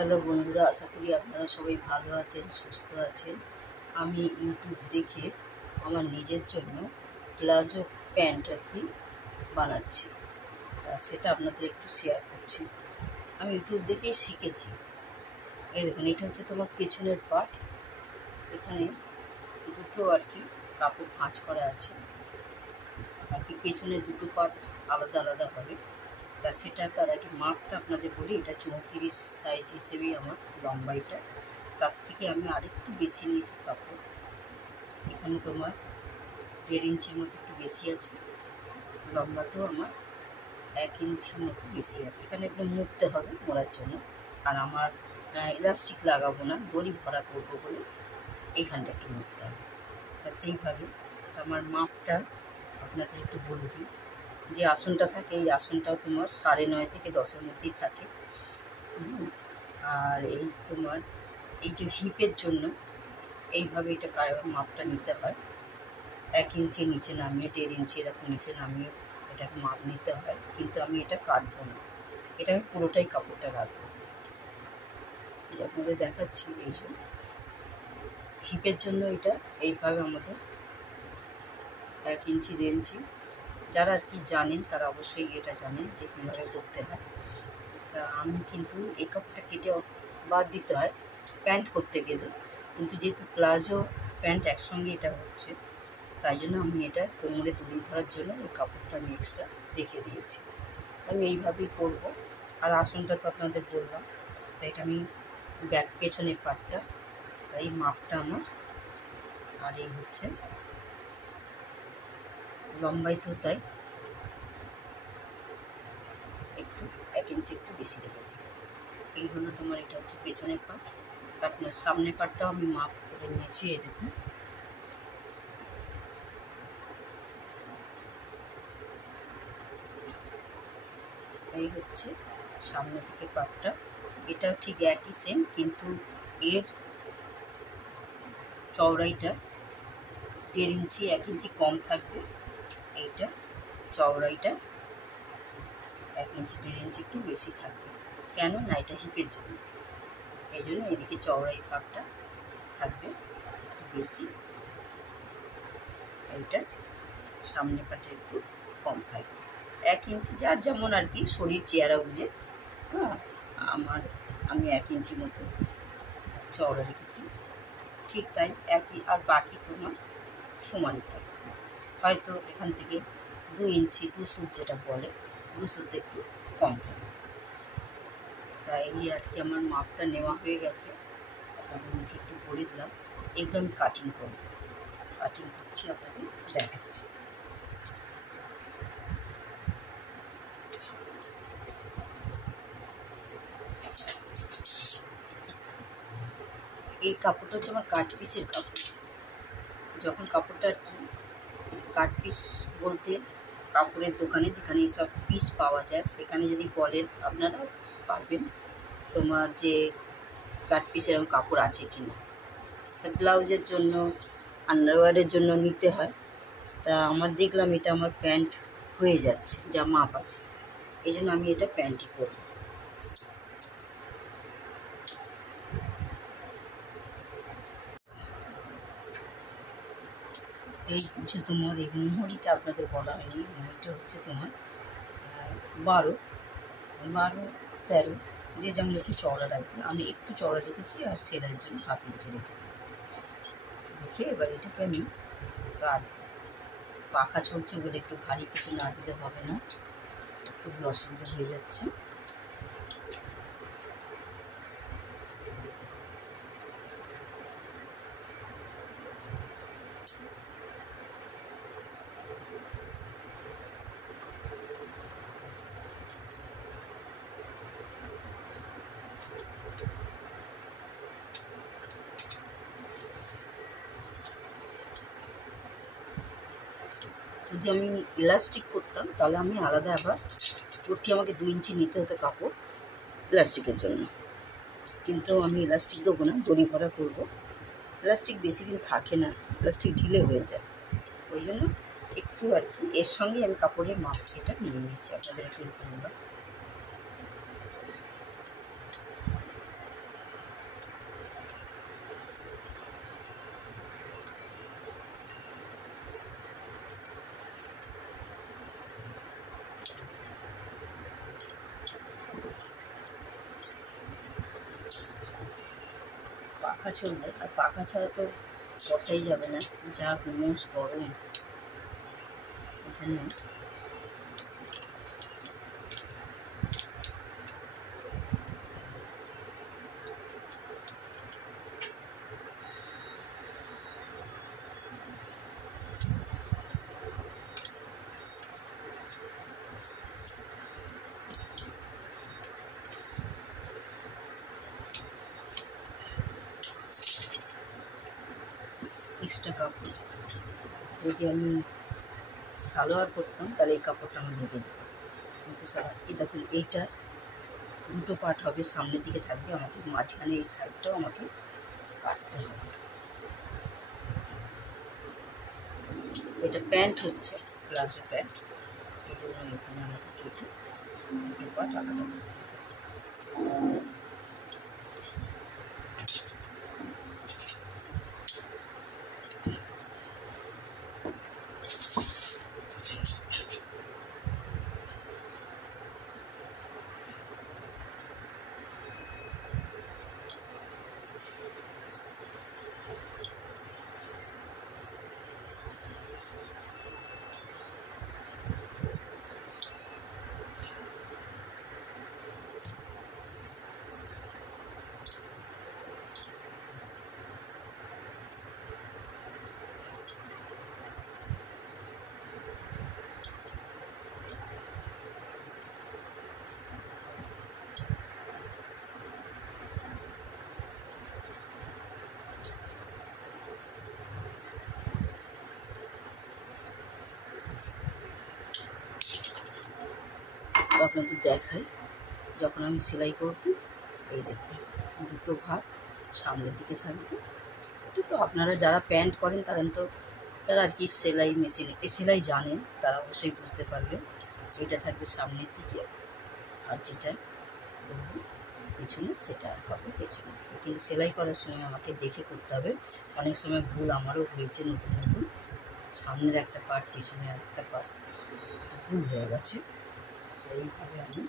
Hello বন্ধুরা, আশা করি আপনারা সবাই ভালো আছেন, সুস্থ আছেন। আমি ইউটিউব দেখে আমার নিজের জন্য প্লাজো প্যান্ট বানাচ্ছি, তা সেটা আপনাদের একটু শেয়ার করছি। আমি ইউটিউব দেখেই শিখেছি। এই দেখুন, এটা হচ্ছে তোমার পেছনের পার্ট। এখানে দুটো কাপড় ভাঁজ করা আছে, পেছনে দুটো পার্ট আলাদা আলাদা হবে। তা সেটা তার আগে মাপটা আপনাদের বলি। এটা 34 সাইজ হিসেবেই আমার লম্বা। এটা তার থেকে আমি আরেকটু বেশি নিয়েছি কাপড়। এখানে তোমার 1.5 ইঞ্চির মতো একটু বেশি আছে, লম্বাতেও আমার 1 ইঞ্চির মতো বেশি আছে। এখানে একটু মুড়তে হবে মোড়ার জন্য। আর আমার ইলাস্টিক লাগাবো না, দড়ি ভরা করবো বলে এইখানটা একটু মুড়তে হবে। তা সেইভাবে আমার মাপটা আপনাদের একটু বলে দিই। যে আসনটা থাকে, এই আসনটাও তোমার 9.5 থেকে 10-এর মধ্যেই থাকে। আর এই তোমার এই যে হিপের জন্য এইভাবে এটা মাপটা নিতে হয়। 1 ইঞ্চি নিচে নামিয়ে, 1.5 ইঞ্চি এরকম নিচে নামিয়ে এটাকে মাপ নিতে হয়। কিন্তু আমি এটা কাটবো না, এটা আমি পুরোটাই কাপড়টা রাখবো। আপনাদের দেখাচ্ছি। এই যে হিপের জন্য এটা এইভাবে আমাদের 1 ইঞ্চি, 1.5 ইঞ্চি, যারা জানেন তারা অবশ্যই এটা জানেন যে কীভাবে করতে হয়। তা আমি কিন্তু এই কাপড়টা কেটে বাদ দিতে হয় প্যান্ট করতে গেলে, কিন্তু যেহেতু প্লাজো প্যান্ট একসঙ্গে এটা হচ্ছে, তাই জন্য আমি এটা কোমরে দড়ি ভরার জন্য এই কাপড়টা আমি এক্সট্রা রেখে দিয়েছি। আমি এইভাবেই করবো। আর আসনটা তো আপনাদের বললাম। তাই এটা আমি পেছনের পাটটা, তাই মাপটা আমার। আর এই হচ্ছে লম্বাই তো তাই একটু 1 ইঞ্চি একটু বেশি রেখেছি। এই হলো তোমার, এটা হচ্ছে পেছনের পাট। আপনার সামনের পাটটাও আমি মাপ করে নিয়েছি। এই দেখুন, এই হচ্ছে সামনে থেকে পাটটা। এটা ঠিক একই সেম, কিন্তু এর চওড়াইটা 1.5 ইঞ্চি, 1 ইঞ্চি কম থাকবে। এইটা চওড়াইটা 1 ইঞ্চি, 1.5 ইঞ্চি একটু বেশি থাকবে। কেন না, এটা হিপের জন্য, এই জন্য এদিকে চওড়াই ভাগটা থাকবে একটু বেশি। এইটা সামনে পাটে একটু কম থাকবে 1 ইঞ্চি, যার যেমন শরীর চেহারা বুঝে। হ্যাঁ, আমি 1 ইঞ্চি মতো চওড়া রেখেছি, ঠিক তাই একই। আর বাকি তোমার সমানই থাকবে। হয়তো এখান থেকে 2 ইঞ্চি, 2 সুত যেটা বলে, 2 সুত একটু কম থাকবে। তাই এই আমার মাপটা নেওয়া হয়ে গেছে। আপনাদের মুখে একটু বলে দিলাম। এগুলো আমি কাটিং করবো, কাটিং করছি, আপনাদের দেখাচ্ছি। এই কাপড়টা হচ্ছে আমার কাট পিসের কাপড়। যখন কাপড়টা কাট পিস বলতে কাপড়ের দোকানে যেখানে এইসব পিস পাওয়া যায়, সেখানে যদি বলেন আপনারা পারবেন তোমার যে কাট পিসের এরকম কাপড় আছে কিনা। ব্লাউজের জন্য, আন্ডারওয়্যারের জন্য নিতে হয়। তা আমার দেখলাম এটা আমার প্যান্ট হয়ে যাচ্ছে, যা মাপ আছে, এই জন্য আমি এটা প্যান্টই করব। এই হচ্ছে তোমার এই মোহরিটা, আপনাদের বলা হয়নি। মোহরিটা হচ্ছে তোমার 12, 13, যে যেমন একটু চওড়া রাখবেন। আমি একটু চওড়া রেখেছি, আর সেলাইয়ের জন্য 1/2 ইঞ্চি রেখেছি। রেখে এবার এটাকে আমি পাখা চলছে বলে একটু ভারী কিছু না দিলে হবে না, খুবই অসুবিধা হয়ে যাচ্ছে। যদি আমি ইলাস্টিক করতাম তাহলে আমি আলাদা আবার পট্টি, আমাকে 2 ইঞ্চি নিতে হতো কাপড় ইলাস্টিকের জন্য। কিন্তু আমি ইলাস্টিক দেবো না, দড়ি ভরা করবো। ইলাস্টিক বেশি দিন থাকে না, ইলাস্টিক ঢিলে হয়ে যায়। ওই জন্য একটু এর সঙ্গে আমি কাপড়ের মাপ এটা নিয়ে নিয়েছি, আপনাদের একটু বললাম। পাখা চলবে, আর পাখা ছাড়া তো বসাই যাবে না, যা গুমোস গরম। এখানে এক্সট্রা কাপড়, যদি আমি সালোয়ার করতাম তাহলে এই কাপড়টা আমার লেগে যেত, কিন্তু এই দেখুন এইটা দুটো পার্ট হবে, সামনের দিকে থাকবে, আমাকে মাঝখানে এই সাইডটাও আমাকে কাটতে হবে। এটা প্যান্ট হচ্ছে, প্লাজো প্যান্ট, এই জন্য এখানে আমাকে কেটে দুটো পার্ট আলাদা করতে হবে। আপনাদের দেখাই, যখন আমি সেলাই করব, এই দেখুন দুটো ভাগ সামনের দিকে থাকবে। এটা তো আপনারা যারা প্যান্ট করেন তারা আর কি সেলাই মেশিনে সেলাই জানেন, তারা অবশ্যই বুঝতে পারবেন। এটা থাকবে সামনের দিকে, আর যেটা করব পেছনে সেটা হবে পেছনে দিকে। কিন্তু সেলাই করার সময় আমাকে দেখে করতে হবে, অনেক সময় ভুল আমারও হয়েছে, নতুন নতুন সামনের একটা পার্ট পেছনের একটা পার্ট ভুল হয়ে গেছে। এইভাবে আমি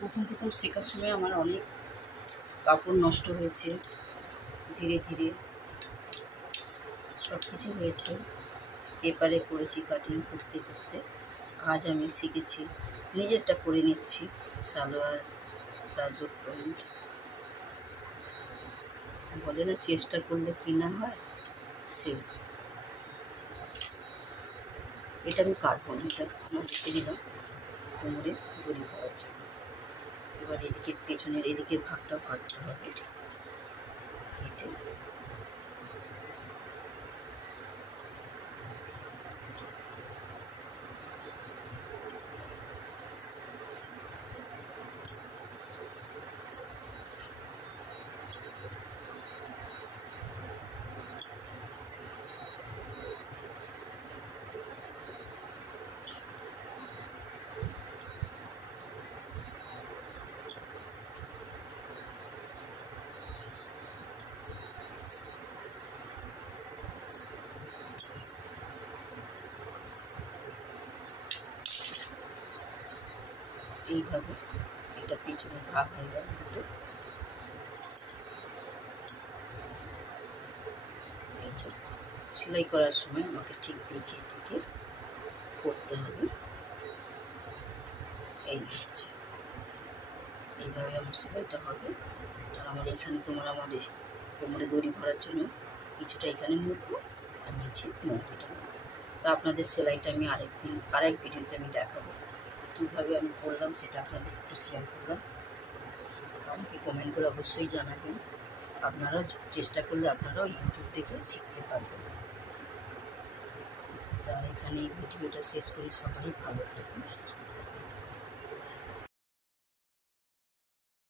প্রথম শেখার সময় আমার অনেক কাপড় নষ্ট হয়েছে, ধীরে ধীরে সব কিছু হয়েছে, পেপারে করেছি কাটিং করতে করতে। আজ আমি শিখেছি, নিজেরটা করে নিচ্ছি, সালোয়ার প্লাজো প্যান্ট। বলে না চেষ্টা করলে কি না হয়, সে এটা আমি কাটবো না, এটা আমার রেখে দিলাম কোমরে দড়ি করার জন্য। এবার এদিকে পেছনের এদিকে ভাগটাও কাটতে হবে, কেটে এইভাবে এটা পেছনে ভাগ হয়ে গেল দুটো। এই যে সেলাই করার সময় আমাকে ঠিক দেখে করতে হবে। এই হচ্ছে, এইভাবে আমার সেলাইটা হবে। আর আমার এখানে আমার কোমরে দড়ি ভরার জন্য কিছুটা এখানে মুড়বো আর নিচে মুড়িটা নেবো। তা আপনাদের সেলাইটা আমি আরেক ভিডিওতে আমি দেখাবো কীভাবে আমি করলাম, সেটা আপনাদের একটু শেয়ার করলাম। আমাকে কমেন্ট করে অবশ্যই জানাবেন। আপনারাও চেষ্টা করলে আপনারাও ইউটিউব দেখে শিখতে পারবেন। তা এখানে এই ভিডিওটা শেষ করি। সবাই ভালো থাকুন, সুস্থ থাকুন।